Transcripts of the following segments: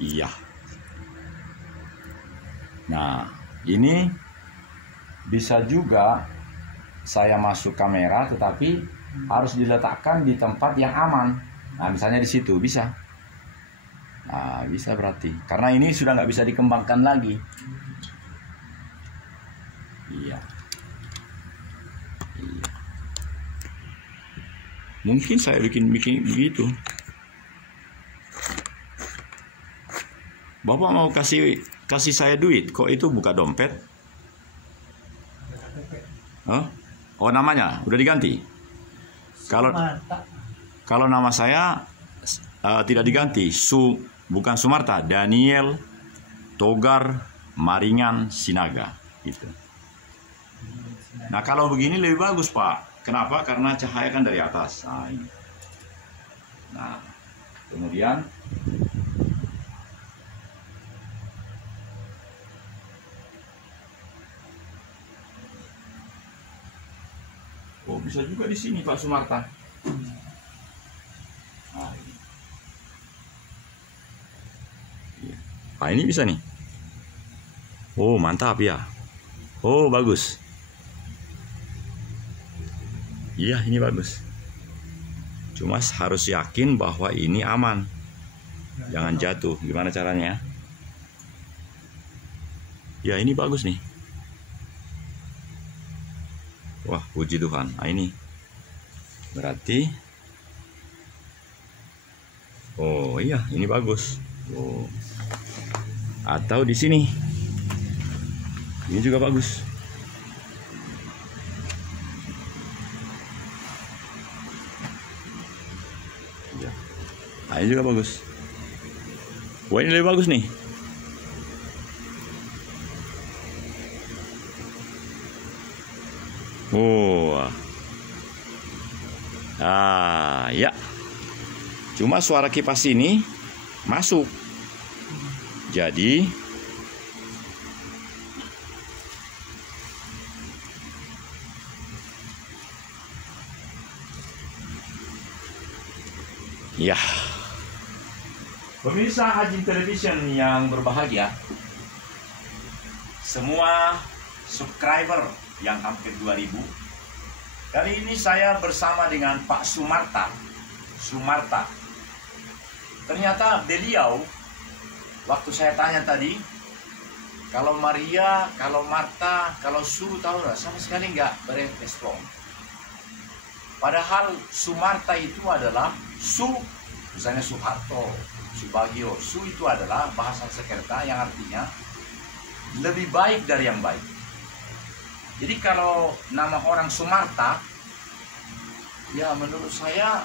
Iya. Nah, ini bisa juga saya masuk kamera, tetapi harus diletakkan di tempat yang aman. Nah, misalnya di situ bisa. Nah, bisa berarti. Karena ini sudah nggak bisa dikembangkan lagi. Iya. Iya. Mungkin saya bikin begitu. Bapak mau kasih saya duit, kok itu buka dompet? Oh, namanya udah diganti. Kalau nama saya tidak diganti, bukan Sumarta, Daniel Togar Maringan Sinaga gitu. Nah, kalau begini lebih bagus, Pak. Kenapa? Karena cahaya kan dari atas. Nah, ini. Nah, kemudian bisa juga di sini Pak Sumarta. Nah, ini. Nah, ini bisa nih. Oh, mantap ya. Oh, bagus. Iya, ini bagus. Cuma harus yakin bahwa ini aman. Jangan jatuh. Gimana caranya? Ya, ini bagus nih. Wah, puji Tuhan. Nah, ini berarti, oh iya, ini bagus. Oh. Atau di sini, ini juga bagus. Ya. Nah, ini juga bagus. Wah, ini lebih bagus nih. Oh, ya. Cuma suara kipas ini masuk. Jadi ya. Pemirsa Hajin Television yang berbahagia, semua subscriber yang hampir 2000. Kali ini saya bersama dengan Pak Sumarta. Ternyata beliau, waktu saya tanya tadi, kalau Maria, kalau Marta, kalau Su, tahu nggak? Sama sekali nggak berespon. Padahal Sumarta itu adalah Su, misalnya Soeharto, Subagio. Su itu adalah bahasa Sanskerta yang artinya lebih baik dari yang baik. Jadi kalau nama orang Sumarta, ya menurut saya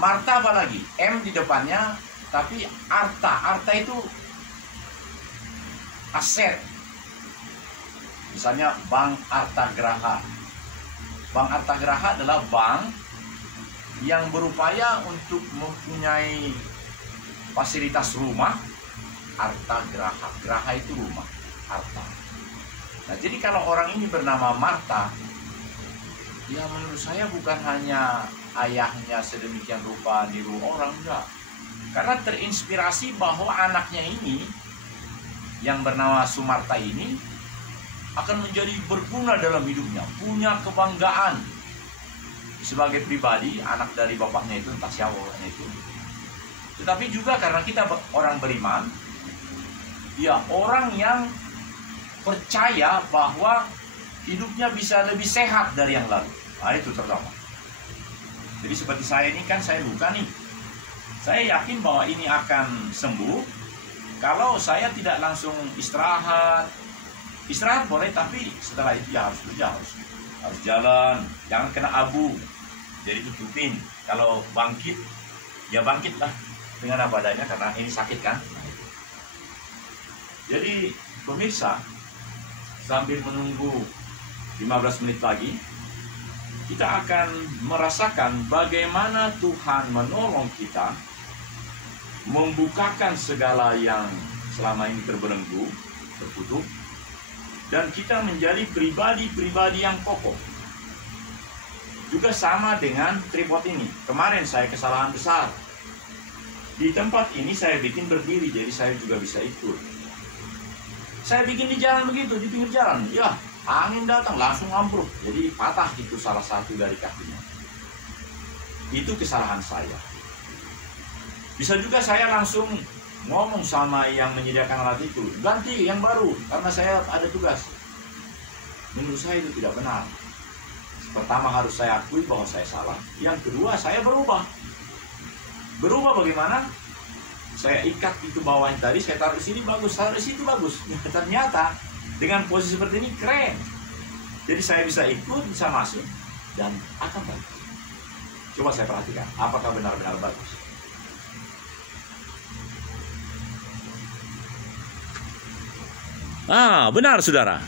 Marta apa lagi? M di depannya, tapi Arta itu aset. Misalnya Bank Arta Graha. Bank Arta Graha adalah bank yang berupaya untuk mempunyai fasilitas rumah. Arta Graha. Graha itu rumah. Arta. Nah, jadi kalau orang ini bernama Marta, ya menurut saya bukan hanya ayahnya sedemikian rupa niru orang, enggak. Karena terinspirasi bahwa anaknya ini, yang bernama Sumarta ini, akan menjadi berguna dalam hidupnya, punya kebanggaan sebagai pribadi, anak dari bapaknya itu, entah siapa itu. Tetapi juga karena kita orang beriman, ya orang yang percaya bahwa hidupnya bisa lebih sehat dari yang lalu. Nah, itu terutama. Jadi seperti saya ini kan saya luka nih. Saya yakin bahwa ini akan sembuh kalau saya tidak langsung istirahat. Istirahat boleh, tapi setelah itu ya harus kerja, harus jalan, jangan kena abu. Jadi tutupin. Kalau bangkit, ya bangkitlah dengan apa adanya karena ini sakit kan. Jadi pemirsa, sambil menunggu 15 menit lagi, kita akan merasakan bagaimana Tuhan menolong kita, membukakan segala yang selama ini terbelenggu, tertutup, dan kita menjadi pribadi-pribadi yang kokoh. Juga sama dengan tripod ini. Kemarin saya kesalahan besar. Di tempat ini saya bikin berdiri, jadi saya juga bisa ikut. Saya bikin di jalan begitu, di pinggir jalan. Ya, angin datang langsung ambruk. Jadi patah itu salah satu dari kakinya. Itu kesalahan saya. Bisa juga saya langsung ngomong sama yang menyediakan alat itu, ganti yang baru, karena saya ada tugas. Menurut saya itu tidak benar. Pertama harus saya akui bahwa saya salah. Yang kedua, saya berubah. Berubah bagaimana? Saya ikat itu bawahnya tadi, saya taruh di sini bagus, taruh di situ bagus. Ternyata dengan posisi seperti ini keren. Jadi saya bisa ikut, bisa masuk, dan akan bagus. Coba saya perhatikan, apakah benar-benar bagus. Benar saudara.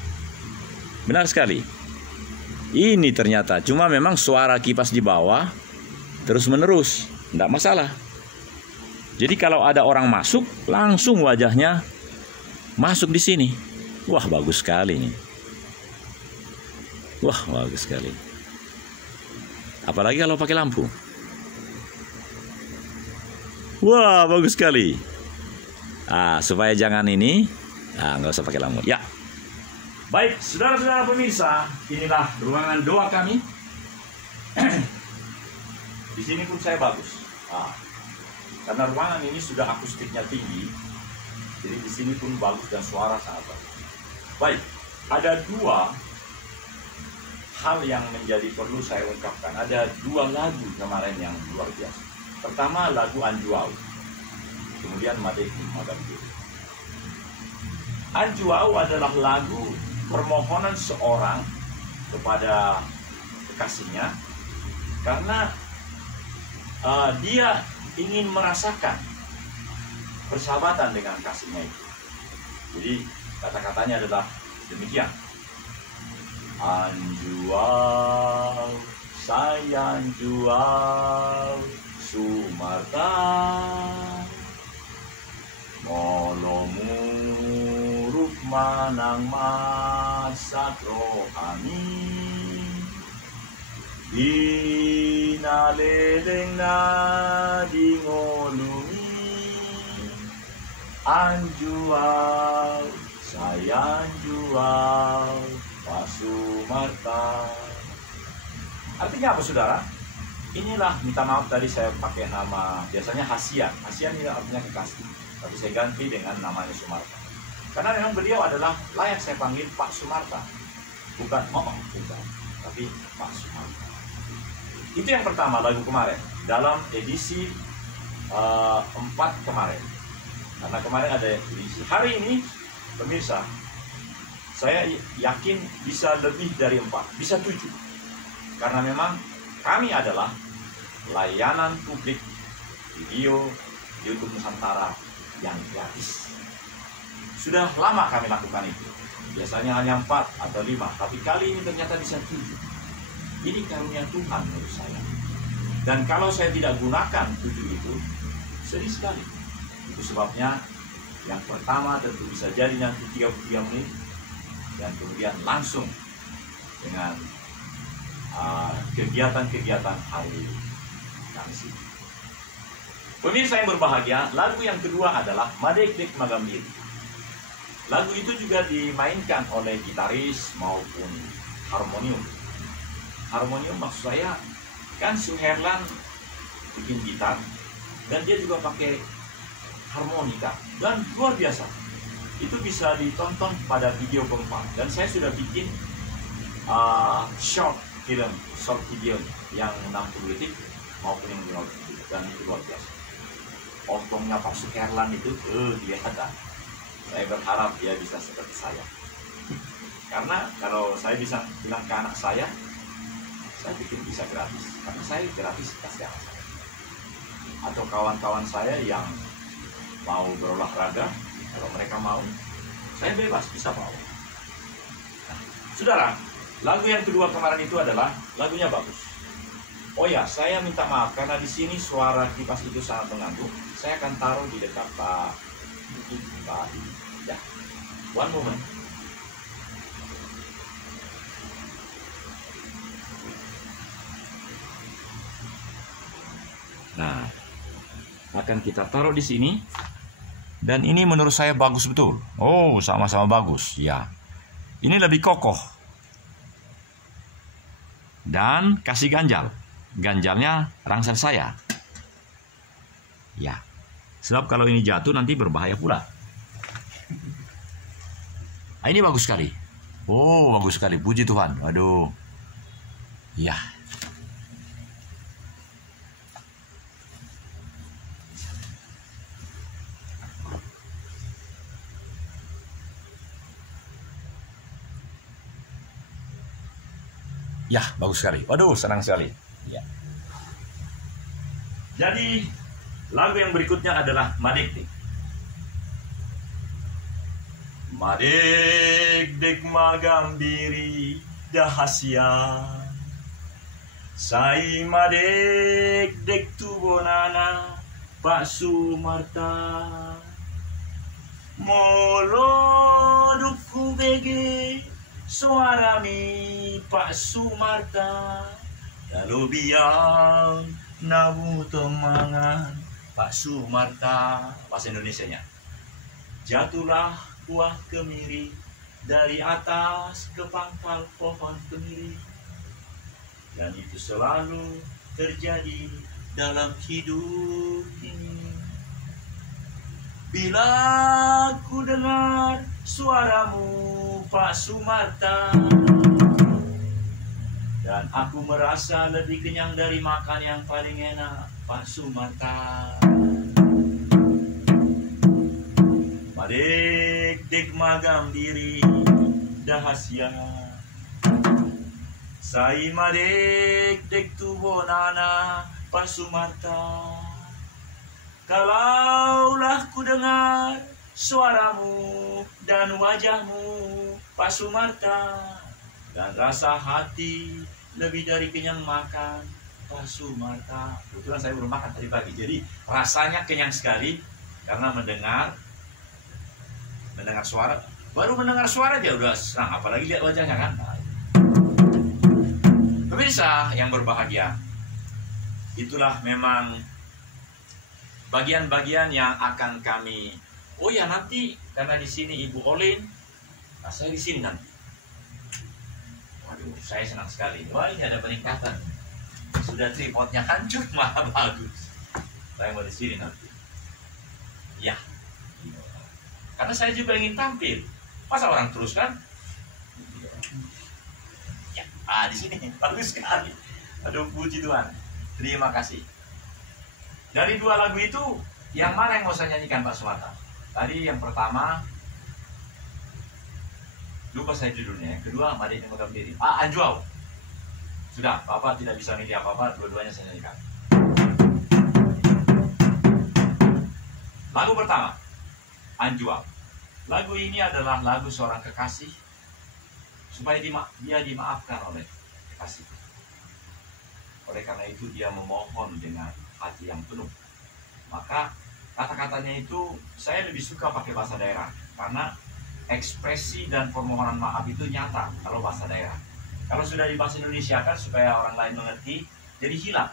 Benar sekali. Ini ternyata cuma memang suara kipas di bawah terus menerus, tidak masalah. Jadi kalau ada orang masuk, langsung wajahnya masuk di sini. Wah, bagus sekali ini. Wah, bagus sekali. Apalagi kalau pakai lampu. Wah, bagus sekali. Supaya jangan ini, nggak usah pakai lampu. Ya. Baik, saudara-saudara pemirsa, inilah ruangan doa kami. Di sini pun saya bagus. Karena ruangan ini sudah akustiknya tinggi, jadi di sini pun bagus dan suara sangat bagus. Baik, ada dua hal yang menjadi perlu saya ungkapkan. Ada dua lagu kemarin yang luar biasa. Pertama lagu Anjuau, kemudian Madeki Magambir. Anjuau adalah lagu permohonan seorang kepada kekasihnya karena dia ingin merasakan persahabatan dengan kasihnya itu. Jadi kata-katanya adalah demikian. Anjuau, sayang juau, Sumarta, molomuruk manang masak rohani. Inaleleng na dingolumi, Anjuau, sayang juau, Pasumarta. Artinya apa saudara? Inilah, minta maaf tadi saya pakai nama, biasanya Hasian. Hasian ini artinya kekasih, tapi saya ganti dengan namanya Sumarta. Karena memang beliau adalah layak saya panggil Pak Sumarta. Bukan bukan, tapi Pak Sumarta. Itu yang pertama, lagu kemarin dalam edisi 4 kemarin. Karena kemarin ada edisi. Hari ini pemirsa, saya yakin bisa lebih dari 4, bisa 7. Karena memang kami adalah layanan publik video YouTube Nusantara yang gratis. Sudah lama kami lakukan itu. Biasanya hanya 4 atau 5, tapi kali ini ternyata bisa 7. Ini karunia Tuhan menurut saya. Dan kalau saya tidak gunakan 7 itu, sedih sekali. Itu sebabnya yang pertama tentu bisa jadi nanti 33 menit, dan kemudian langsung dengan kegiatan-kegiatan hari Kamis ini. Pemirsa yang berbahagia, lagu yang kedua adalah Madeki Magambir. Lagu itu juga dimainkan oleh gitaris maupun harmonium. Harmonium maksud saya, kan Suherlan bikin gitar dan dia juga pakai harmonika dan luar biasa. Itu bisa ditonton pada video keempat, dan saya sudah bikin short video yang 60 detik maupun yang 50 detik, dan itu luar biasa. Otongnya Pak Suherlan itu dia ada. Saya berharap dia bisa seperti saya. Karena kalau saya bisa bilang ke anak saya bikin bisa gratis, karena saya gratis kasih anak saya. Atau kawan-kawan saya yang mau berolahraga, kalau mereka mau, saya bebas bisa bawa. Nah, saudara, lagu yang kedua kemarin itu adalah lagunya bagus. Oh ya, saya minta maaf karena di sini suara kipas itu sangat mengganggu. Saya akan taruh di dekat Pak. Ya, one moment. Nah, akan kita taruh di sini. Dan ini menurut saya bagus betul. Oh, sama-sama bagus. Ya, ini lebih kokoh. Dan kasih ganjal. Ganjalnya rangsang saya. Ya, sebab kalau ini jatuh nanti berbahaya pula. Ini bagus sekali. Oh, bagus sekali. Puji Tuhan. Waduh. Ya. Ya, bagus sekali. Waduh, senang sekali. Ya. Jadi, lagu yang berikutnya adalah Madekdek. Madekdek magambiri dahasia. Sai madekdek tubonana Pak Sumarta. Moloduk kubege suara mi Pak Sumarta. Lalu biang nabu temangan Pak Sumarta. Bahasa Indonesianya. Jatuhlah buah kemiri dari atas ke pangkal pohon kemiri. Dan itu selalu terjadi dalam hidup ini. Bila ku dengar suaramu Pak Sumarta, dan aku merasa lebih kenyang dari makan yang paling enak Pak Sumarta. Madekdek magambiri dahasia. Sai madekdek tubonana Pak Sumarta. Kalaulah ku dengar suaramu dan wajahmu Pak Sumarta, dan rasa hati lebih dari kenyang makan Pak Sumarta. Kebetulan saya belum makan tadi pagi, jadi rasanya kenyang sekali karena mendengar suara. Baru mendengar suara dia udah senang, apalagi lihat wajahnya kan. Pemirsa yang berbahagia, itulah memang bagian-bagian yang akan kami. Oh ya, nanti karena di sini Ibu Olin, nah saya di sini nanti. Waduh, saya senang sekali. Wah, ini ada peningkatan. Sudah tripodnya hancur malah bagus. Saya mau di sini nanti. Ya, karena saya juga ingin tampil. Masa orang terus kan? Ya, di sini bagus sekali. Aduh, puji Tuhan. Terima kasih. Dari dua lagu itu, yang mana yang mau saya nyanyikan Pak Sumarta? Tadi yang pertama, lupa saya judulnya. Yang kedua, Madekdek magambiri. Anjuau. Sudah, Bapak tidak bisa milih apa-apa, dua-duanya saya nyanyikan. Lagu pertama, Anjuau. Lagu ini adalah lagu seorang kekasih, supaya dia dimaafkan oleh kekasih. Oleh karena itu dia memohon dengan hati yang penuh. Maka kata-katanya itu saya lebih suka pakai bahasa daerah, karena ekspresi dan permohonan maaf itu nyata kalau bahasa daerah. Kalau sudah di bahasa Indonesia kan supaya orang lain mengerti, jadi hilang.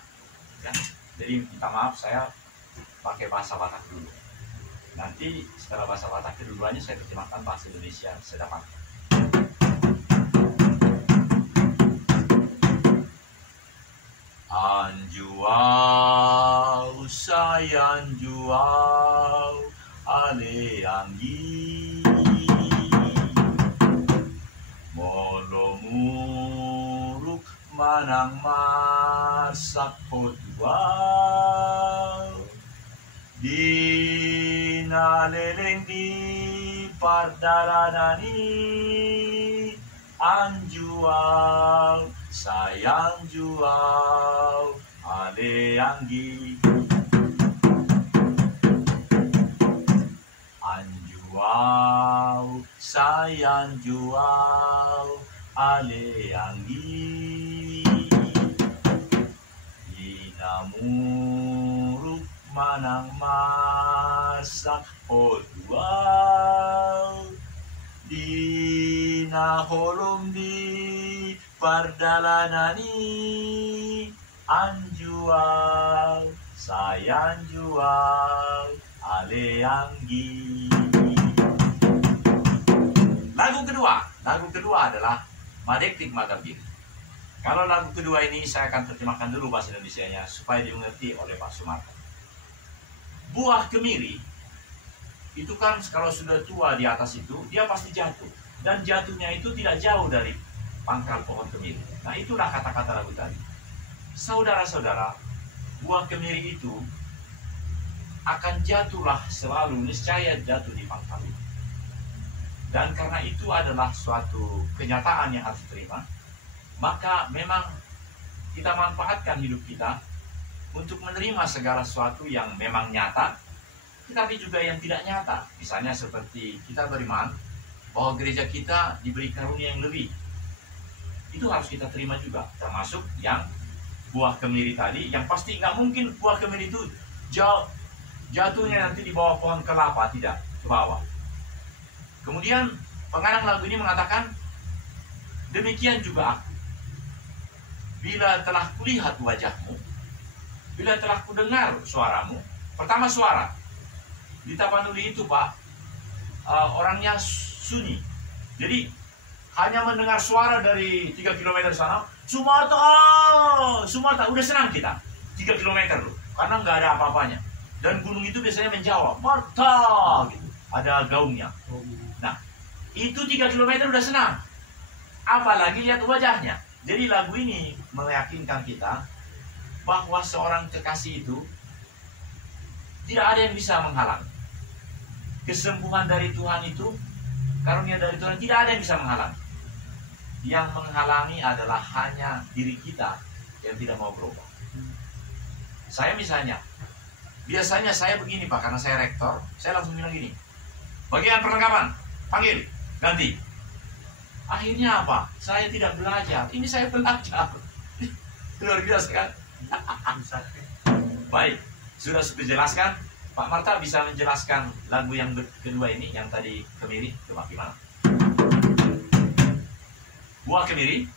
Ya? Jadi minta maaf, saya pakai bahasa Batak dulu. Nanti setelah bahasa Batak keduanya saya terjemahkan bahasa Indonesia sedapatnya. Anjuau sayanjuau ale anggi molomuruk manang masak potuau dinaleleng di pardalanani anjuau sayang juau ale anggi anjuau sayang juau ale anggi inamuruk manang masak oduau dinaholom di pardalanani anjuau sayang jual aleanggi. Lagu kedua adalah Madektik Magambiri. Kalau lagu kedua ini saya akan terjemahkan dulu bahasa Indonesianya supaya dimengerti oleh Pak Sumarta. Buah kemiri itu kan kalau sudah tua di atas itu dia pasti jatuh, dan jatuhnya itu tidak jauh dari pangkal pohon kemiri. Nah, itulah kata-kata lagu tadi. Saudara-saudara, buah kemiri itu akan jatuhlah selalu, niscaya jatuh di pangkal itu. Dan karena itu adalah suatu kenyataan yang harus diterima, maka memang kita manfaatkan hidup kita untuk menerima segala sesuatu yang memang nyata, tetapi juga yang tidak nyata. Misalnya seperti kita beriman bahwa gereja kita diberi karunia yang lebih. Itu harus kita terima juga, termasuk yang buah kemiri tadi, yang pasti nggak mungkin buah kemiri itu jatuhnya nanti di bawah pohon kelapa, tidak, ke bawah. Kemudian pengarang lagu ini mengatakan, demikian juga aku. Bila telah kulihat wajahmu, bila telah kudengar suaramu. Pertama suara. Di Tapanuli itu Pak, orangnya sunyi. Jadi hanya mendengar suara dari 3 km sana, Sumatera, udah senang kita. 3 km loh, karena nggak ada apa-apanya. Dan gunung itu biasanya menjawab, Marta, gitu. Ada gaungnya. Nah, itu 3 km udah senang. Apalagi lihat wajahnya. Jadi lagu ini meyakinkan kita bahwa seorang kekasih itu tidak ada yang bisa menghalang. Kesembuhan dari Tuhan itu, karunia dari Tuhan, tidak ada yang bisa menghalang. Yang menghalangi adalah hanya diri kita yang tidak mau berubah. Saya misalnya, biasanya saya begini Pak, karena saya rektor, saya langsung bilang gini, bagian perlengkapan, panggil, ganti. Akhirnya apa? Saya tidak belajar. Ini saya belajar. Luar biasa kan? Baik, sudah jelaskan. Pak Marta bisa menjelaskan lagu yang kedua ini, yang tadi kemiri. Coba gimana? Buah kemiri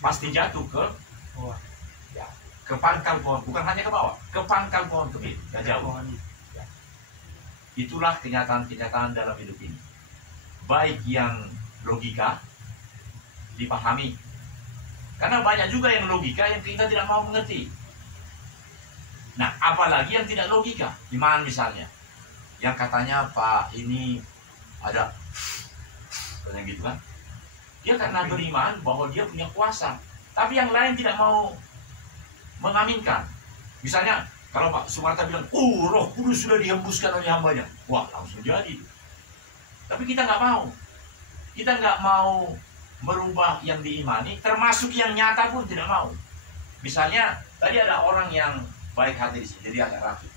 pasti jatuh ke bawah. Ya, ke pangkal pohon, bukan hanya ke bawah, ke pangkal pohon kemiri, gak jauh. Ya. Itulah kenyataan-kenyataan dalam hidup ini. Baik yang logika dipahami, karena banyak juga yang logika yang kita tidak mau mengerti. Nah, apalagi yang tidak logika, iman misalnya, yang katanya Pak ini ada kayak gitu kan, dia karena beriman bahwa dia punya kuasa, tapi yang lain tidak mau mengaminkan. Misalnya kalau Pak Sumarta bilang, Roh Kudus sudah dihembuskan oleh hambanya, wah langsung jadi. Tapi kita nggak mau. Kita nggak mau merubah yang diimani, termasuk yang nyata pun tidak mau. Misalnya, tadi ada orang yang baik hati di sini, jadi agak rapi.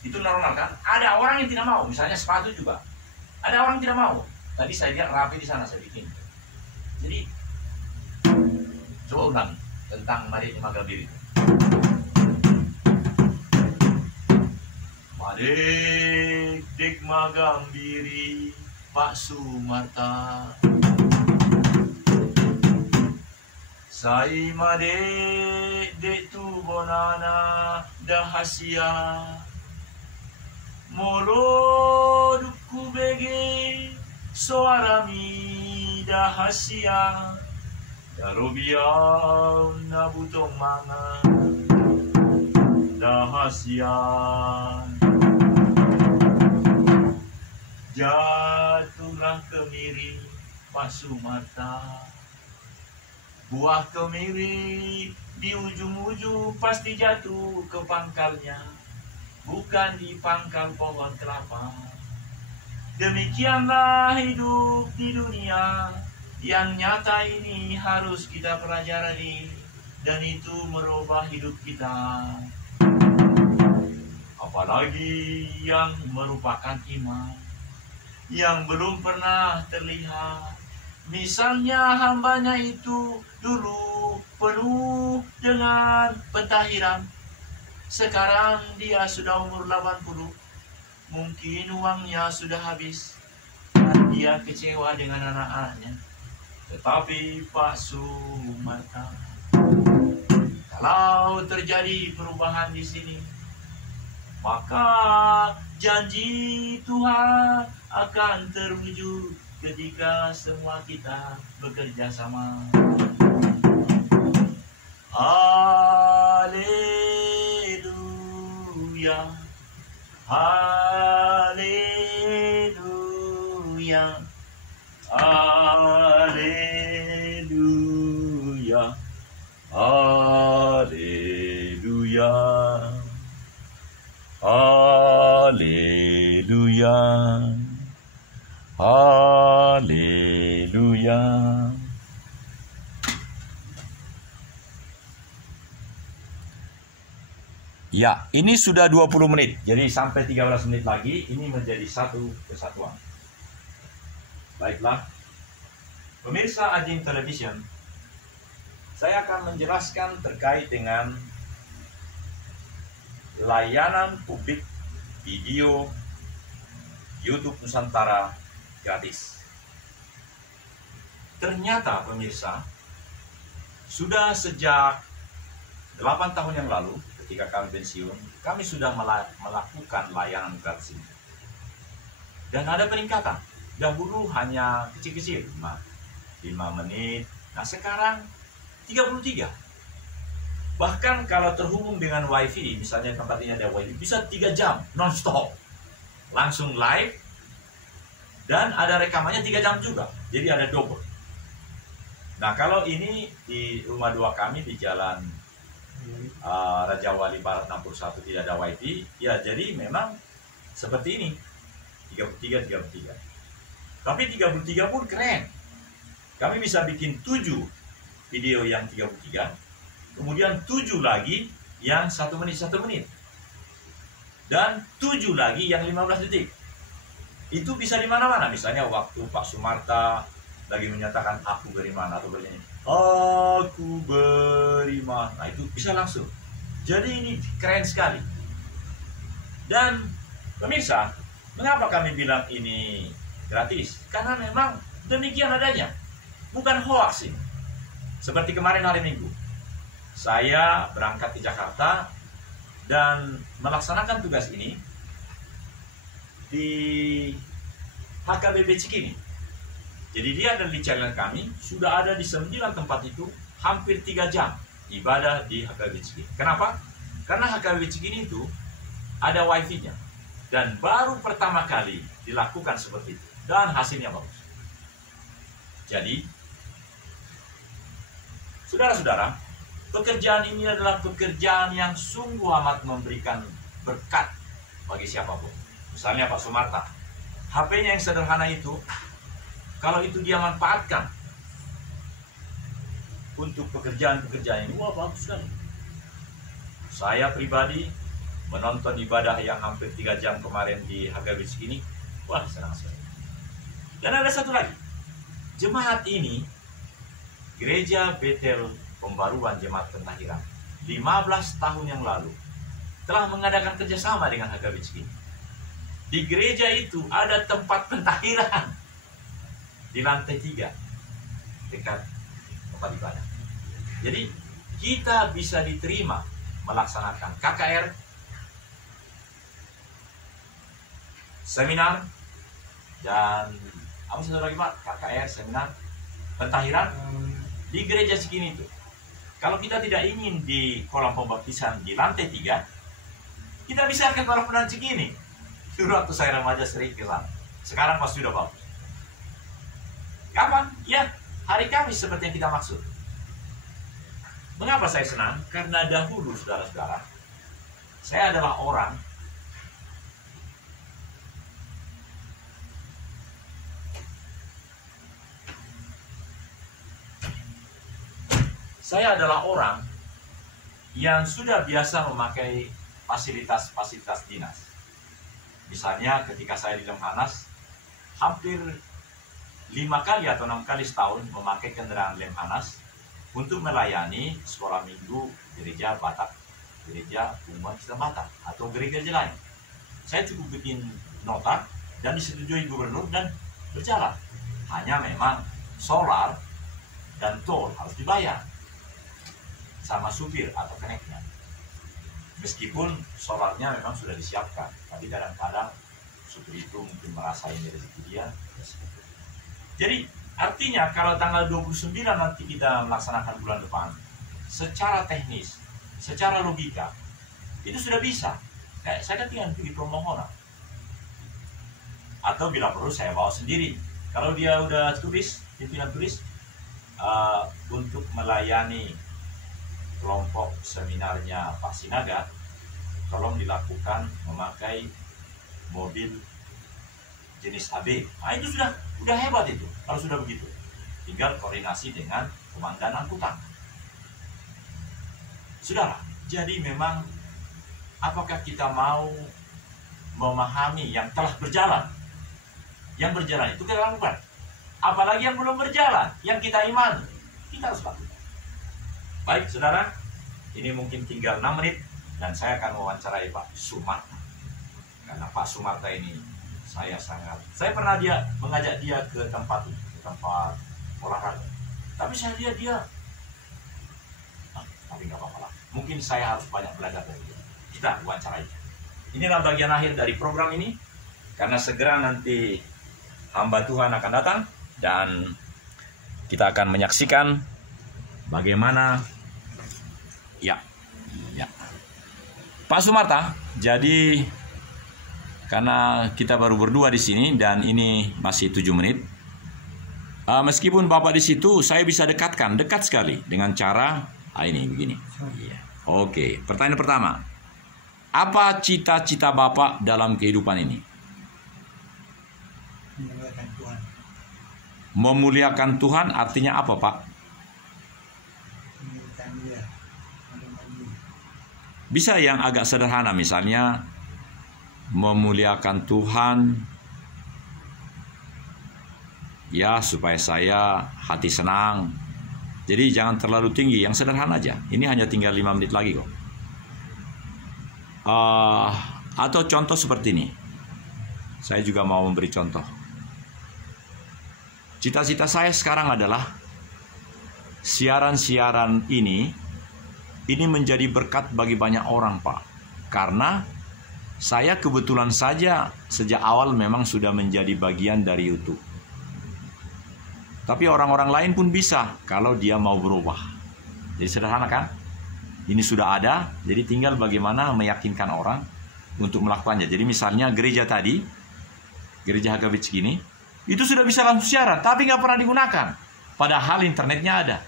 Itu normal kan? Ada orang yang tidak mau, misalnya sepatu juga. Ada orang yang tidak mau. Tadi saya lihat rapi di sana, saya bikin. Jadi, coba ulang tentang Madektik Magambiri. Madektik Magambiri, Pak Sumarta. Sai madektik tu bonana dahasia. Molo duku bege suarami dahasia. Darubiau nabutong mangan dahasia. Jatuhlah kemiri Pak Sumarta. Buah kemiri di ujung-ujung pasti jatuh ke pangkalnya, bukan di pangkal pohon kelapa. Demikianlah hidup di dunia, yang nyata ini harus kita pelajari, dan itu merubah hidup kita. Apalagi yang merupakan iman, yang belum pernah terlihat. Misalnya hambanya itu dulu penuh dengan pentahiran. Sekarang dia sudah umur 80. Mungkin uangnya sudah habis dan dia kecewa dengan anak-anaknya. Tetapi Pak Sumarta, Kalau terjadi perubahan di sini, maka janji Tuhan akan terwujud ketika semua kita bekerja sama. Haleluya, haleluya, haleluya, haleluya, haleluya, haleluya. Ya, ini sudah 20 menit. Jadi sampai 13 menit lagi ini menjadi satu kesatuan. Baiklah. Pemirsa Ajin Television, saya akan menjelaskan terkait dengan layanan publik video YouTube Nusantara gratis. Ternyata pemirsa, sudah sejak 8 tahun yang lalu ketika kami pensiun, kami sudah melakukan layanan gratis ini. Dan ada peningkatan. Dahulu hanya kecil-kecil, 5 menit. Nah sekarang 33. Bahkan kalau terhubung dengan wifi, misalnya tempat ini ada wifi, bisa 3 jam non-stop. Langsung live. Dan ada rekamannya 3 jam juga. Jadi ada double. Nah kalau ini di rumah 2 kami di jalan Raja Wali Barat 61 tidak ada wifi, ya jadi memang seperti ini 33. Tapi 33 pun keren. Kami bisa bikin 7 video yang 33, kemudian 7 lagi yang 1 menit 1 menit, dan 7 lagi yang 15 detik. Itu bisa di mana-mana. Misalnya waktu Pak Sumarta lagi menyatakan aku beriman atau bernyanyi aku beriman, nah itu bisa langsung. Jadi ini keren sekali. Dan pemirsa, mengapa kami bilang ini gratis? Karena memang demikian adanya, bukan hoax ini. Seperti kemarin hari Minggu, saya berangkat ke Jakarta dan melaksanakan tugas ini di HKBP Cikini. Jadi dia ada di channel kami, sudah ada di 9 tempat itu, hampir 3 jam ibadah di HKBP Cikini. Kenapa? Karena HKBP Cikini itu ada wifi-nya. Dan baru pertama kali dilakukan seperti itu. Dan hasilnya bagus. Jadi, saudara-saudara, pekerjaan ini adalah pekerjaan yang sungguh amat memberikan berkat bagi siapapun. Misalnya Pak Sumarta, HP-nya yang sederhana itu, kalau itu dia manfaatkan untuk pekerjaan-pekerjaan ini, wah bagus sekali. Saya pribadi menonton ibadah yang hampir 3 jam kemarin di HKBP Cikini, wah senang sekali. Dan ada satu lagi, jemaat ini, Gereja Betel Pembaruan Jemaat Pentahiran, 15 tahun yang lalu telah mengadakan kerjasama dengan HKBP Cikini. Di gereja itu ada tempat pentahiran di lantai 3 dekat tempat ibadah. Jadi kita bisa diterima melaksanakan KKR, seminar, dan apa satu lagi Pak? KKR, seminar, pentahiran di gereja Cikini itu. Kalau kita tidak ingin di kolam pembaptisan di lantai 3, kita bisa ke kolam pembaptisan Cikini. Dulu waktu saya remaja sering ke sana. Sekarang pasti sudah bagus. Kapan? Ya, hari Kamis seperti yang kita maksud. Mengapa saya senang? Karena dahulu, saudara-saudara, saya adalah orang yang sudah biasa memakai fasilitas-fasilitas dinas. Misalnya ketika saya di Lemhanas, hampir 5 kali atau 6 kali setahun memakai kendaraan Lemhanas untuk melayani sekolah minggu gereja Batak, gereja Umat Islam Batak, atau gereja lain. Saya cukup bikin nota dan disetujui gubernur dan berjalan. Hanya memang solar dan tol harus dibayar. sama supir atau keneknya. Meskipun sholatnya memang sudah disiapkan, tapi kadang-kadang supir itu mungkin merasa ini rezeki dia. Jadi artinya kalau tanggal 29 nanti kita melaksanakan bulan depan, secara teknis, secara logika, itu sudah bisa. Kayak saya tinggal pergi permohonan. Atau bila perlu saya bawa sendiri. Kalau dia udah turis, pimpinan turis, untuk melayani kelompok seminarnya Pak Sinaga, tolong dilakukan memakai mobil jenis AB. Nah itu sudah hebat itu. Kalau sudah begitu, tinggal koordinasi dengan komandan angkutan. Saudara, jadi memang apakah kita mau memahami yang telah berjalan? Yang berjalan itu kita lakukan. Apalagi yang belum berjalan, yang kita iman, kita harus lakukan. Baik, saudara, ini mungkin tinggal 6 menit dan saya akan mewawancarai Pak Sumarta. Karena Pak Sumarta ini saya pernah mengajak dia ke tempat olahraga. Tapi saya lihat dia, tapi nggak apa-apa lah. Mungkin saya harus banyak belajar dari dia. Kita wawancarai. Inilah bagian akhir dari program ini, karena segera nanti hamba Tuhan akan datang dan kita akan menyaksikan bagaimana ya Pak Sumarta. Jadi karena kita baru berdua di sini dan ini masih 7 menit, meskipun Bapak di situ, saya bisa dekat sekali dengan cara ini begini. Oke, pertanyaan pertama, apa cita-cita Bapak dalam kehidupan ini? Memuliakan Tuhan. Memuliakan Tuhan artinya apa, Pak? Memuliakan Dia. Bisa yang agak sederhana, misalnya memuliakan Tuhan ya supaya saya hati senang. Jadi jangan terlalu tinggi, yang sederhana aja. Ini hanya tinggal 5 menit lagi kok. Atau contoh seperti ini. Saya juga mau memberi contoh. Cita-cita saya sekarang adalah siaran-siaran ini menjadi berkat bagi banyak orang, Pak. Karena saya kebetulan saja sejak awal memang sudah menjadi bagian dari YouTube. Tapi orang-orang lain pun bisa kalau dia mau berubah. Jadi sederhana kan? Ini sudah ada, jadi tinggal bagaimana meyakinkan orang untuk melakukannya. Jadi misalnya gereja tadi, gereja HKB Cikini, itu sudah bisa langsung siaran, tapi nggak pernah digunakan. Padahal internetnya ada.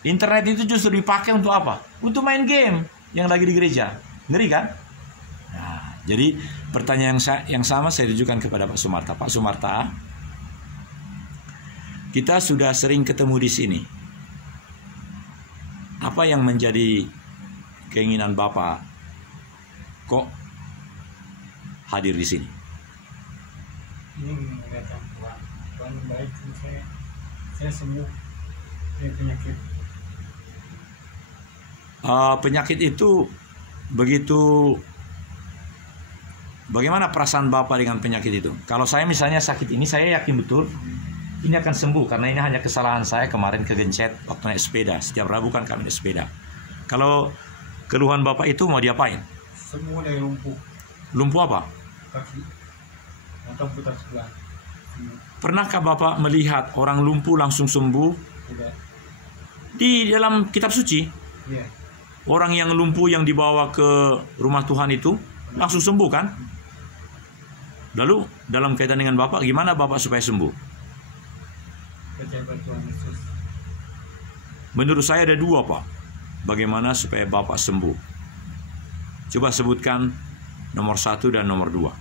Internet itu justru dipakai untuk apa? Untuk main game yang lagi di gereja. Ngeri kan? Nah, jadi pertanyaan yang sama saya tujukan kepada Pak Sumarta. Pak Sumarta, kita sudah sering ketemu di sini. Apa yang menjadi keinginan Bapak kok hadir di sini? Ini memuliakan Tuhan. Tuhan baik, saya sembuh dari penyakit. Penyakit itu begitu. Bagaimana perasaan Bapak dengan penyakit itu? Kalau saya misalnya sakit ini, saya yakin betul ini akan sembuh karena ini hanya kesalahan saya kemarin kegencet waktu naik sepeda. Setiap Rabu kan kami naik sepeda. Kalau keluhan Bapak itu mau diapain? Sembuh dari lumpuh. Lumpuh apa? Kaki. Atau putar sebelah. Pernahkah Bapak melihat orang lumpuh langsung sembuh? Tidak. Di dalam kitab suci, Iya. orang yang lumpuh yang dibawa ke rumah Tuhan itu langsung sembuh kan? Lalu dalam kaitan dengan Bapak, gimana Bapak supaya sembuh? Percaya pada Tuhan Yesus. Menurut saya ada 2, Pak. Bagaimana supaya Bapak sembuh? Coba sebutkan nomor 1 dan nomor 2.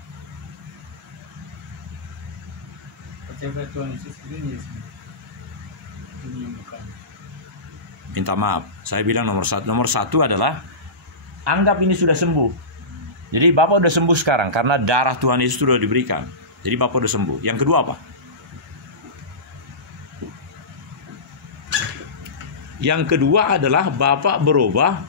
Percaya pada Tuhan Yesus ini bukan. Minta maaf, saya bilang nomor 1. Nomor 1 adalah anggap ini sudah sembuh. Jadi Bapak udah sembuh sekarang karena darah Tuhan Yesus sudah diberikan. Jadi Bapak udah sembuh. Yang kedua apa? Yang kedua adalah Bapak berubah,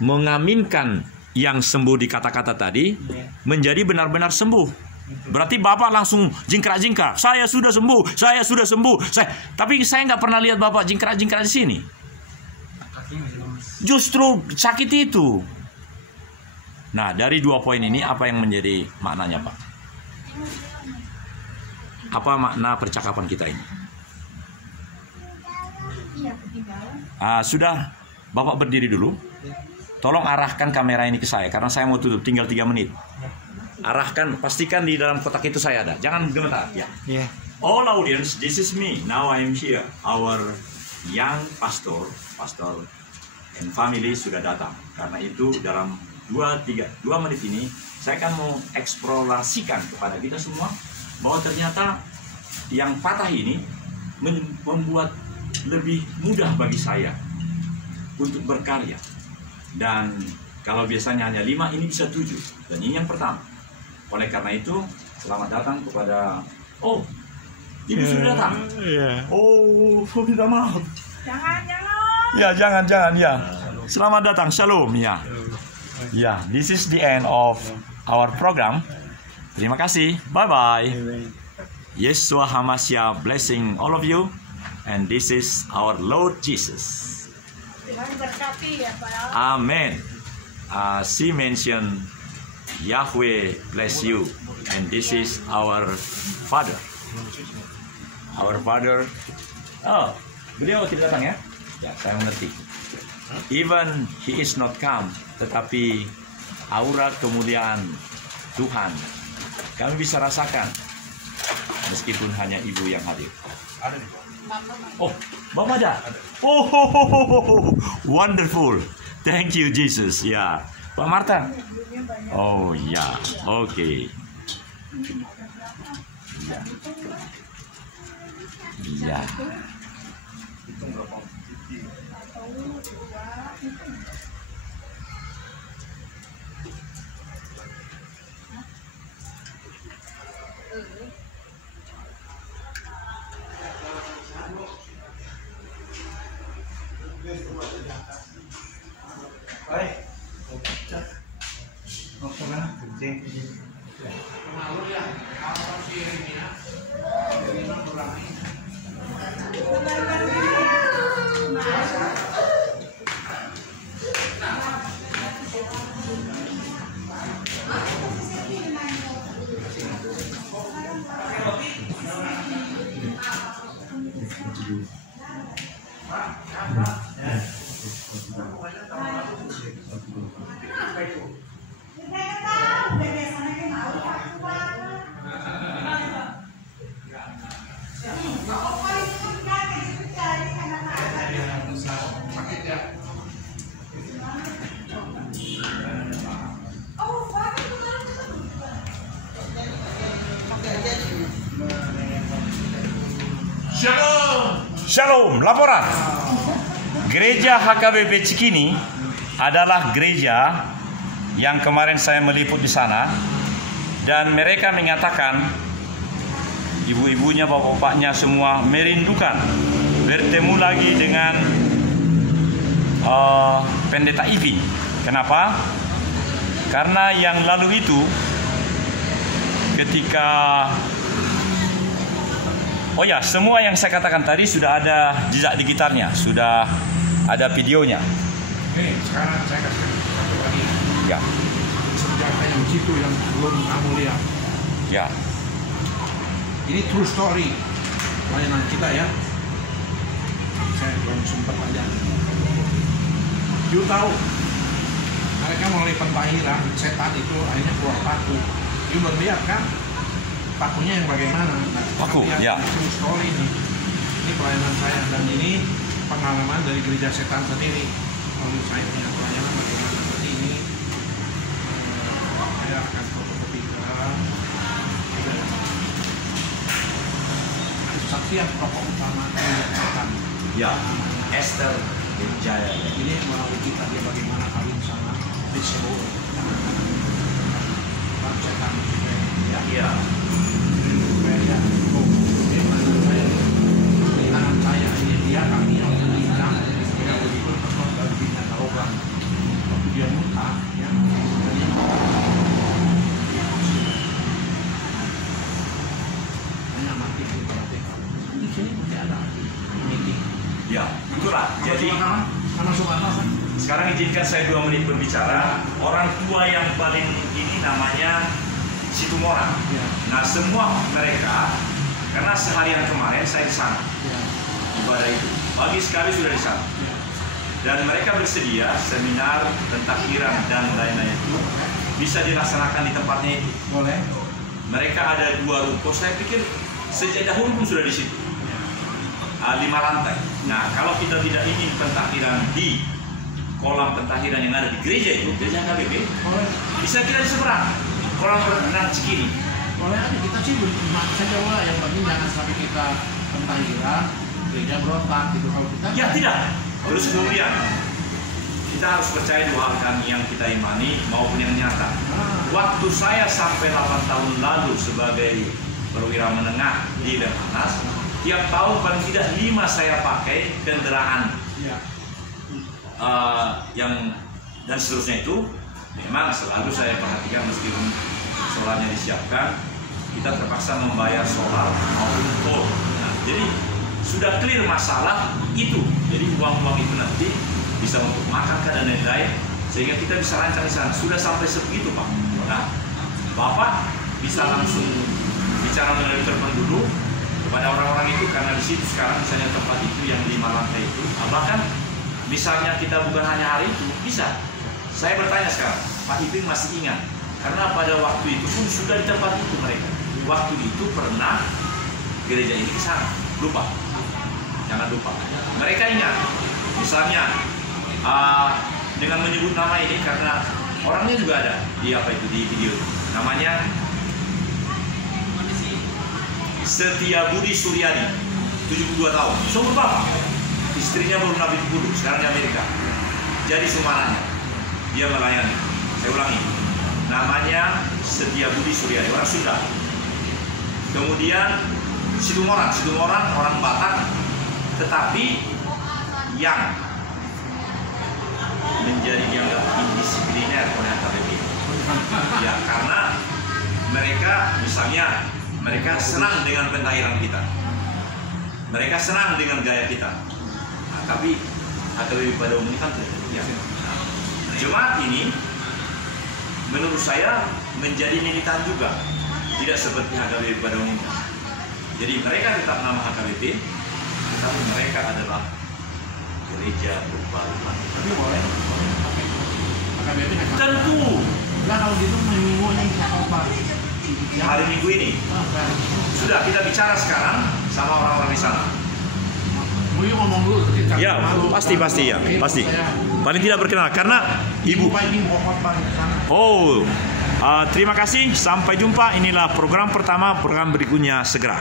mengaminkan yang sembuh di kata-kata tadi menjadi benar-benar sembuh. Berarti Bapak langsung jingkrak-jingkrak. Saya sudah sembuh, saya sudah sembuh. Tapi saya nggak pernah lihat Bapak jingkrak-jingkrak di sini. Kaki justru sakit itu. Nah, dari 2 poin ini apa yang menjadi maknanya, Pak? Apa makna percakapan kita ini? Sudah, Bapak berdiri dulu. Tolong arahkan kamera ini ke saya karena saya mau tutup, tinggal 3 menit. Arahkan, pastikan di dalam kotak itu saya ada. Jangan gemetar ya. Yeah. All audience, this is me. Now I am here. Our young pastor and family sudah datang. Karena itu dalam 2 menit ini saya akan mau eksplorasikan kepada kita semua bahwa ternyata yang patah ini membuat lebih mudah bagi saya untuk berkarya. Dan kalau biasanya hanya 5, ini bisa 7. Dan ini yang pertama. Oleh karena itu, selamat datang kepada... Oh, Ibu sudah datang? Oh, minta maaf. Jangan. Ya. Selamat datang, shalom. Ya, this is the end of our program. Terima kasih. Bye-bye. Yeshua HaMashiach blessing all of you. And this is our Lord Jesus. Amen. She mentioned Yahweh bless you. And this is our Father. Our Father. Oh, beliau tidak datang ya? Ya, saya mengerti. Even he is not come, tetapi aura kemuliaan Tuhan kami bisa rasakan meskipun hanya ibu yang hadir. Oh, Bapak ada? Oh, wonderful. Thank you Jesus. Ya, Pak Marta. Oh ya, oke. Ya. Shalom, laporan. Gereja HKBP Cikini adalah gereja yang kemarin saya meliput di sana, dan mereka menyatakan ibu-ibunya, bapak-bapaknya semua merindukan bertemu lagi dengan Pendeta Ivi. Kenapa? Karena yang lalu itu ketika semua yang saya katakan tadi sudah ada jejak digitalnya, sudah ada videonya. Oke, sekarang saya kasih satu lagi. Ya. Senjata yang situ yang belum kamu lihat. Ya. Ini true story layanan kita ya. Saya belum sempat aja. You tahu, mereka mulai pentahiran, setan itu akhirnya keluar paku. You berlihat kan? Pakunya yang bagaimana? Paku, ya. True story ini. Ini pelayanan saya dan ini pengalaman dari gereja setan sendiri. Kalau saya punya pelayanan bagaimana nanti ini saya akan fotokopikan. Kesaksian tokoh utama gereja setan. Ya. Esther Wijaya. Ini melalui kita dia bagaimana kawin sama Disebut. Setan. Ya. Ya. Saya ini dia kami yang bincang dia begitu terus dari bintang logam waktu dia muntah ya dia hanya mati di sini masih ada meeting Ya, itulah. Jadi sama Soekarno Sekarang izinkan saya 2 menit berbicara. Orang tua yang paling ini namanya Situmorang. Ya. Nah, semua mereka, karena seharian kemarin saya di sana, Ya. ibadah itu pagi sekali sudah di sana, Ya. dan mereka bersedia seminar pentakbiran dan lain-lain itu bisa dilaksanakan di tempatnya itu. Boleh. Mereka ada 2 ruko, saya pikir sejak dahulu pun sudah di situ. 5 lantai. Nah, kalau kita tidak ingin pentakbiran di kolam pentakbiran yang ada di gereja itu, gereja KBP, Boleh. bisa kita di seberang kolam renang Cikini. Boleh aja, kita sih beriman saja lah, yang penting jangan sampai kita pentahiran gereja berontak gitu kalau kita. Ya tidak. Terus kemudian kita harus percaya 2 hal kami yang kita imani maupun yang nyata. Waktu saya sampai 8 tahun lalu sebagai perwira menengah di Lemhanas, tiap tahun paling tidak 5 saya pakai kendaraan Ya. yang dan seterusnya itu. Memang selalu saya perhatikan meskipun solarnya disiapkan, kita terpaksa membayar solar maupun tol. Nah, jadi sudah clear masalah itu. Jadi uang-uang itu nanti bisa untuk makan dan lain-lain, sehingga kita bisa rancang di sana. Sudah sampai sebegitu, Pak. Nah, Bapak bisa langsung bicara dengan terpenduduk kepada orang-orang itu, karena di situ sekarang misalnya tempat itu yang 5 lantai itu, bahkan misalnya kita bukan hanya hari itu bisa. Saya bertanya sekarang, Pak Iping masih ingat? Karena pada waktu itu pun sudah di tempat itu mereka. Waktu itu pernah gereja ini ke sana. Lupa, jangan lupa. Mereka ingat, misalnya dengan menyebut nama ini karena orangnya juga ada di di video. Namanya Setiabudi Suryadi, 72 tahun. Seumur Bapak. Istrinya baru nabi 70, sekarang di Amerika. Jadi semuanya dia melayani. Saya ulangi, namanya Setiabudi Suryadi, orang Sunda. Kemudian Situmorang orang Batak, tetapi yang menjadi dianggap indisipliner oleh KBP. Ya, karena mereka misalnya mereka senang dengan pentahiran kita, mereka senang dengan gaya kita. Nah, tapi HKBP pada umumnya kan tidak demikian. Jemaat ini menurut saya menjadi militan juga, tidak seperti HKBP pada umumnya. Jadi mereka tetap nama HKBP, tetapi mereka adalah gereja berbaluan. Tapi boleh. HKBP Tentu Nah kalau gitu minggunya kita apa? hari Minggu ini sudah kita bicara sekarang sama orang-orang di sana. Mau ngomong dulu. Ya, pasti ya, pasti. Paling tidak berkenan karena Ibu. Oh, terima kasih. Sampai jumpa. Inilah program pertama. Program berikutnya segera.